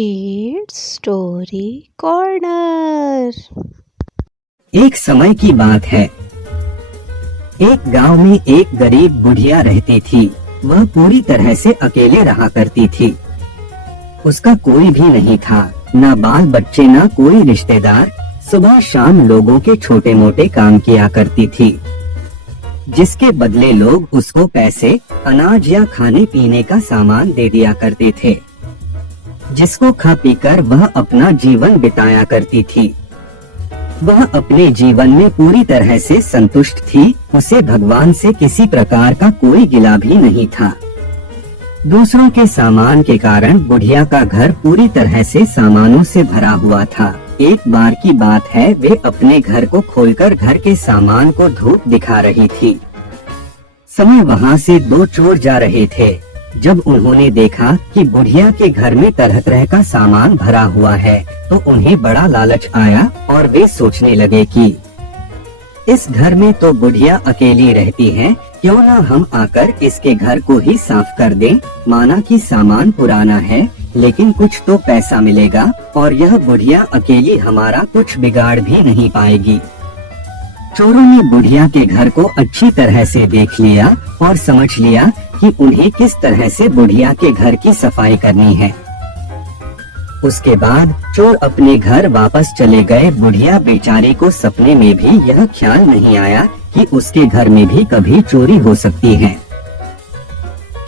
Kids story corner. एक समय की बात है। एक गांव में एक गरीब बुढ़िया रहती थी। वह पूरी तरह से अकेले रहा करती थी। उसका कोई भी नहीं था, न बाल बच्चे न कोई रिश्तेदार। सुबह शाम लोगों के छोटे मोटे काम किया करती थी, जिसके बदले लोग उसको पैसे, अनाज या खाने पीने का सामान दे दिया करते थे, जिसको खा पीकर वह अपना जीवन बिताया करती थी। वह अपने जीवन में पूरी तरह से संतुष्ट थी। उसे भगवान से किसी प्रकार का कोई गिला भी नहीं था। दूसरों के सामान के कारण बुढ़िया का घर पूरी तरह से सामानों से भरा हुआ था। एक बार की बात है, वे अपने घर को खोलकर घर के सामान को धूप दिखा रही थी। समय वहाँ से दो चोर जा रहे थे। जब उन्होंने देखा कि बुढ़िया के घर में तरह तरह का सामान भरा हुआ है, तो उन्हें बड़ा लालच आया और वे सोचने लगे कि इस घर में तो बुढ़िया अकेली रहती है, क्यों ना हम आकर इसके घर को ही साफ कर दें। माना कि सामान पुराना है, लेकिन कुछ तो पैसा मिलेगा और यह बुढ़िया अकेली हमारा कुछ बिगाड़ भी नहीं पाएगी। चोरों ने बुढ़िया के घर को अच्छी तरह से देख लिया और समझ लिया कि उन्हें किस तरह से बुढ़िया के घर की सफाई करनी है। उसके बाद चोर अपने घर वापस चले गए। बुढ़िया बेचारी को सपने में भी यह ख्याल नहीं आया कि उसके घर में भी कभी चोरी हो सकती है,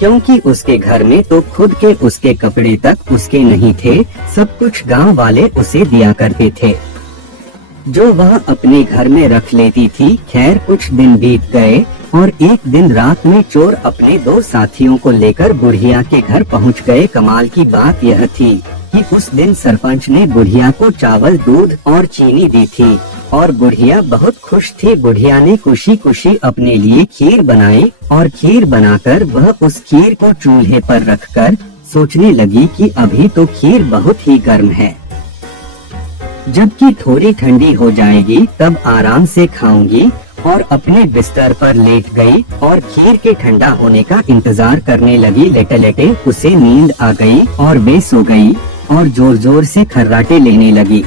क्योंकि उसके घर में तो खुद के उसके कपड़े तक उसके नहीं थे। सब कुछ गांव वाले उसे दिया करते थे, जो वह अपने घर में रख लेती थी। खैर, कुछ दिन बीत गए और एक दिन रात में चोर अपने दो साथियों को लेकर बुढ़िया के घर पहुंच गए। कमाल की बात यह थी कि उस दिन सरपंच ने बुढ़िया को चावल, दूध और चीनी दी थी और बुढ़िया बहुत खुश थी। बुढ़िया ने खुशी खुशी अपने लिए खीर बनाई और खीर बनाकर वह उस खीर को चूल्हे पर रखकर सोचने लगी कि अभी तो खीर बहुत ही गर्म है, जबकि थोड़ी ठंडी हो जाएगी तब आराम से खाऊंगी। और अपने बिस्तर पर लेट गई और खीर के ठंडा होने का इंतजार करने लगी। लेटे लेटे उसे नींद आ गई और वे सो गई और जोर जोर से खर्राटे लेने लगी।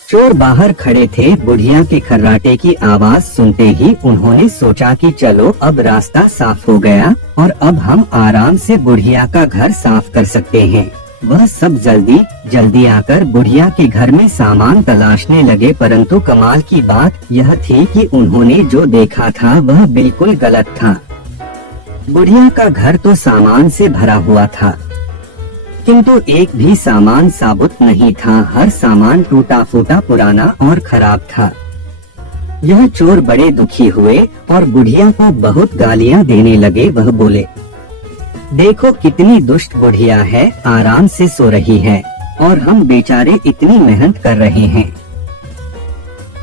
चोर बाहर खड़े थे। बुढ़िया के खर्राटे की आवाज सुनते ही उन्होंने सोचा कि चलो अब रास्ता साफ हो गया और अब हम आराम से बुढ़िया का घर साफ कर सकते हैं। वह सब जल्दी जल्दी आकर बुढ़िया के घर में सामान तलाशने लगे, परंतु कमाल की बात यह थी कि उन्होंने जो देखा था वह बिल्कुल गलत था। बुढ़िया का घर तो सामान से भरा हुआ था, किंतु एक भी सामान साबुत नहीं था। हर सामान टूटा फूटा, पुराना और खराब था। यह चोर बड़े दुखी हुए और बुढ़िया को बहुत गालियां देने लगे। वह बोले, देखो कितनी दुष्ट बुढ़िया है, आराम से सो रही है और हम बेचारे इतनी मेहनत कर रहे हैं।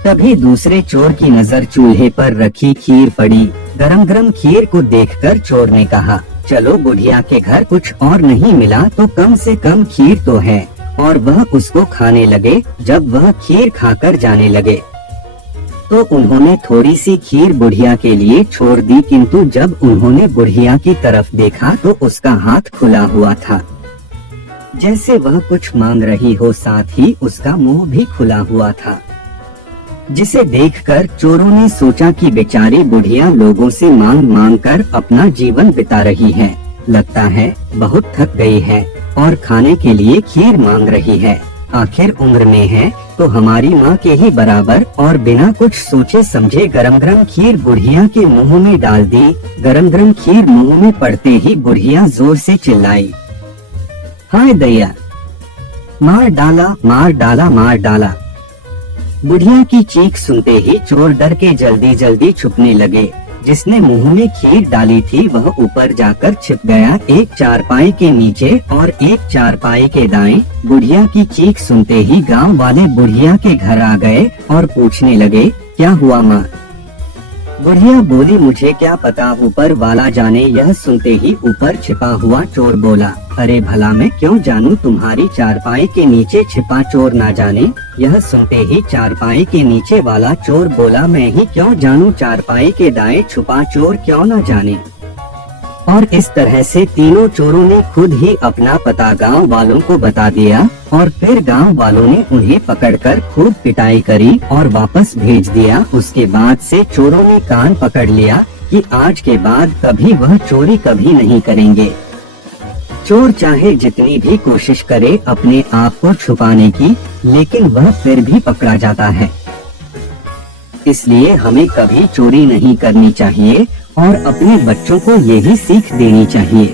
तभी दूसरे चोर की नजर चूल्हे पर रखी खीर पड़ी। गरम गरम खीर को देखकर चोर ने कहा, चलो बुढ़िया के घर कुछ और नहीं मिला तो कम से कम खीर तो है। और वह उसको खाने लगे। जब वह खीर खाकर जाने लगे तो उन्होंने थोड़ी सी खीर बुढ़िया के लिए छोड़ दी, किंतु जब उन्होंने बुढ़िया की तरफ देखा तो उसका हाथ खुला हुआ था, जैसे वह कुछ मांग रही हो। साथ ही उसका मुंह भी खुला हुआ था, जिसे देखकर चोरों ने सोचा कि बेचारी बुढ़िया लोगों से मांग मांग कर अपना जीवन बिता रही है। लगता है बहुत थक गई है और खाने के लिए खीर मांग रही है। आखिर उम्र में है तो हमारी माँ के ही बराबर। और बिना कुछ सोचे समझे गरम गरम खीर बुढ़िया के मुंह में डाल दी। गरम गरम खीर मुंह में पड़ते ही बुढ़िया जोर से चिल्लाई, हाय दैया, मार डाला मार डाला मार डाला। बुढ़िया की चीख सुनते ही चोर डर के जल्दी जल्दी छुपने लगे। जिसने मुंह में खीर डाली थी वह ऊपर जाकर छिप गया, एक चारपाई के नीचे और एक चारपाई के दाएं। बुढ़िया की चीख सुनते ही गांव वाले बुढ़िया के घर आ गए और पूछने लगे, क्या हुआ माँ? बुढ़िया बोली, मुझे क्या पता, ऊपर वाला जाने। यह सुनते ही ऊपर छिपा हुआ चोर बोला, अरे भला मैं क्यों जानूं, तुम्हारी चारपाई के नीचे छिपा चोर ना जाने। यह सुनते ही चारपाई के नीचे वाला चोर बोला, मैं ही क्यों जानूं, चारपाई के दाएं छुपा चोर क्यों ना जाने। और इस तरह से तीनों चोरों ने खुद ही अपना पता गांव वालों को बता दिया और फिर गांव वालों ने उन्हें पकड़कर खूब पिटाई करी और वापस भेज दिया। उसके बाद से चोरों ने कान पकड़ लिया कि आज के बाद कभी वह चोरी कभी नहीं करेंगे। चोर चाहे जितनी भी कोशिश करे अपने आप को छुपाने की, लेकिन वह फिर भी पकड़ा जाता है। इसलिए हमें कभी चोरी नहीं करनी चाहिए और अपने बच्चों को यही सीख देनी चाहिए।